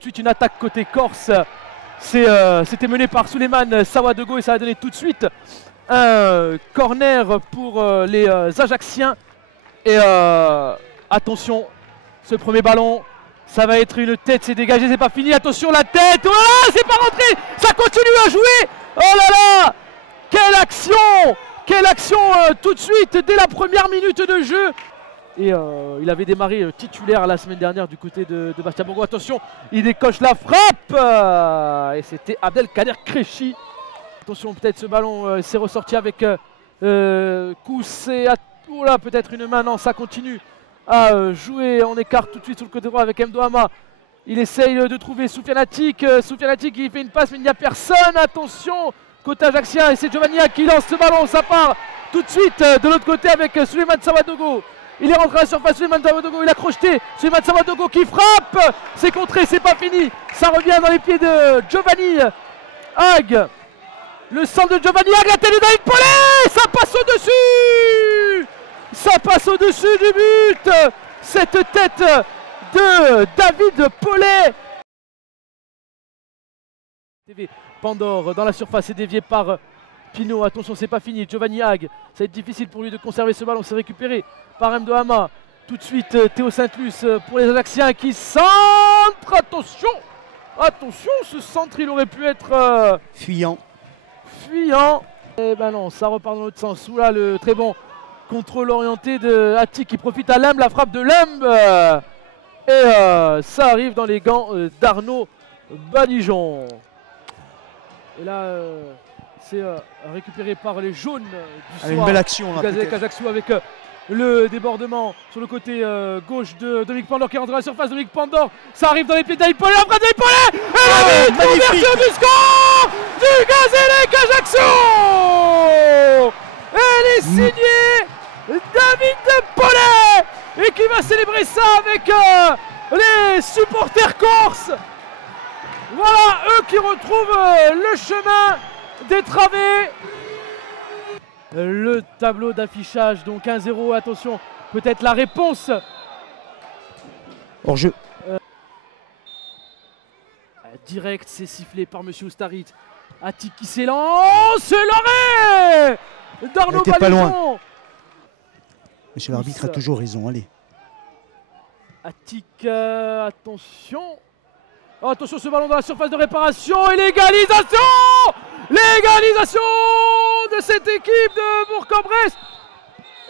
de suite une attaque côté Corse. C'était mené par Souleymane Sawadogo et ça a donné tout de suite un corner pour les Ajacciens. Et attention, ce premier ballon, ça va être une tête, c'est dégagé, c'est pas fini. Attention la tête, voilà, c'est pas rentré, ça continue à jouer. Oh là là, quelle action tout de suite dès la première minute de jeu. Et il avait démarré titulaire la semaine dernière du côté de Bastia Bongo. Attention, il décoche la frappe et c'était Abdelkader Kreshi. Attention, peut-être ce ballon s'est ressorti avec Koussé. Oh là, peut-être une main, non, ça continue à jouer. On écarte tout de suite sur le côté droit avec Mdoama. Il essaye de trouver Soufiane Atik. Soufiane Atik qui fait une passe mais il n'y a personne. Attention, côté ajaxien et c'est Giovanni qui lance ce ballon. Ça part tout de suite de l'autre côté avec Souleymane Sawadogo. Il est rentré à la surface, Souleymane Sawadogo, il a crocheté. Souleymane Sawadogo qui frappe. C'est contré, c'est pas fini. Ça revient dans les pieds de Giovanni Hag. Le centre de Giovanni Hag, la tête de David Paulet. Ça passe au-dessus. Ça passe au-dessus du but. Cette tête de David Paulet. Pandore dans la surface est dévié par Pinot. Attention, c'est pas fini. Giovanni Hag, ça va être difficile pour lui de conserver ce ballon. C'est récupéré par Mdoama. Tout de suite, Théo Saint-Luce pour les Ajacciens qui centre. Attention, attention, ce centre, il aurait pu être fuyant. Et ben non, ça repart dans l'autre sens. Où là, le très bon contrôle orienté de Atik qui profite à Lemb, la frappe de Lemb. Et ça arrive dans les gants d'Arnaud Balijon. Et là, c'est récupéré par les jaunes du soir. Une belle action là. Gazelle Ajaccio avec le débordement sur le côté gauche de Dominique Pandore qui rentre dans la surface. Dominique Pandore, ça arrive dans les pieds de David Paulet. Après David Paulet, et la conversion du score du Gazelle Ajaccio. Elle est signée David Paulet et qui va célébrer ça avec les supporters corses. Voilà, eux qui retrouvent le chemin des travées. Le tableau d'affichage, donc 1-0, attention, peut-être la réponse. Hors jeu. Direct, c'est sifflé par Monsieur Oustarit. Atik qui s'élance, l'arrêt d'Arnaud Balijon. Pas loin. Monsieur l'arbitre a toujours raison, allez. Atik, attention. Oh, attention, ce ballon dans la surface de réparation et l'égalisation. L'égalisation de cette équipe de Bourg-en-Bresse.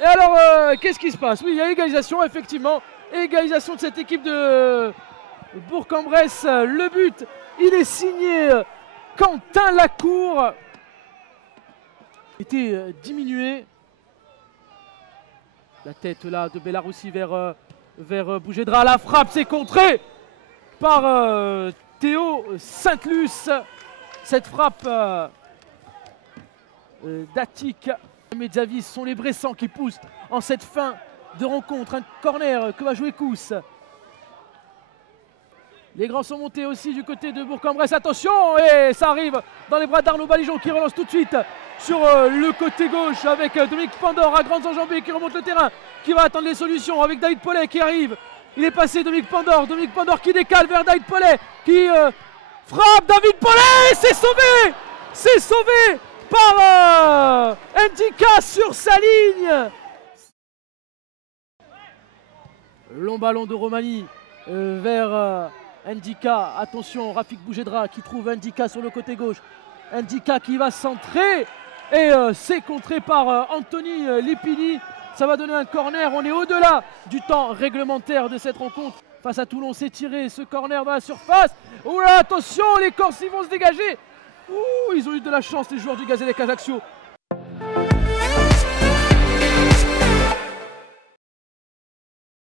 Et alors, qu'est-ce qui se passe? Oui, il y a égalisation, effectivement. Égalisation de cette équipe de Bourg-en-Bresse. Le but, il est signé Quentin Lacour. Il était diminué. La tête là de Bellaroussi vers Bougedra. La frappe, c'est contré par Théo Saint-Luce. Cette frappe d'Atik. Medzavis sont les Bressans qui poussent en cette fin de rencontre. Un corner que va jouer Kous. Les grands sont montés aussi du côté de Bourg-en-Bresse. Attention, et ça arrive dans les bras d'Arnaud Balijon qui relance tout de suite sur le côté gauche avec Dominique Pandore à grandes enjambées qui remonte le terrain, qui va attendre les solutions avec David Paulet qui arrive. Il est passé Dominique Pandore qui décale vers David Paulet qui frappe David Paulet. C'est sauvé par Ndika sur sa ligne. Long ballon de Romani vers Ndika. Attention, Rafik Bougedra qui trouve Ndika sur le côté gauche. Ndika qui va centrer et c'est contré par Anthony Lipini. Ça va donner un corner. On est au-delà du temps réglementaire de cette rencontre. Face à Toulon, c'est tiré ce corner dans la surface. Oula, attention, les Corses ils vont se dégager. Ouh, ils ont eu de la chance les joueurs du Gazelle Ajaccio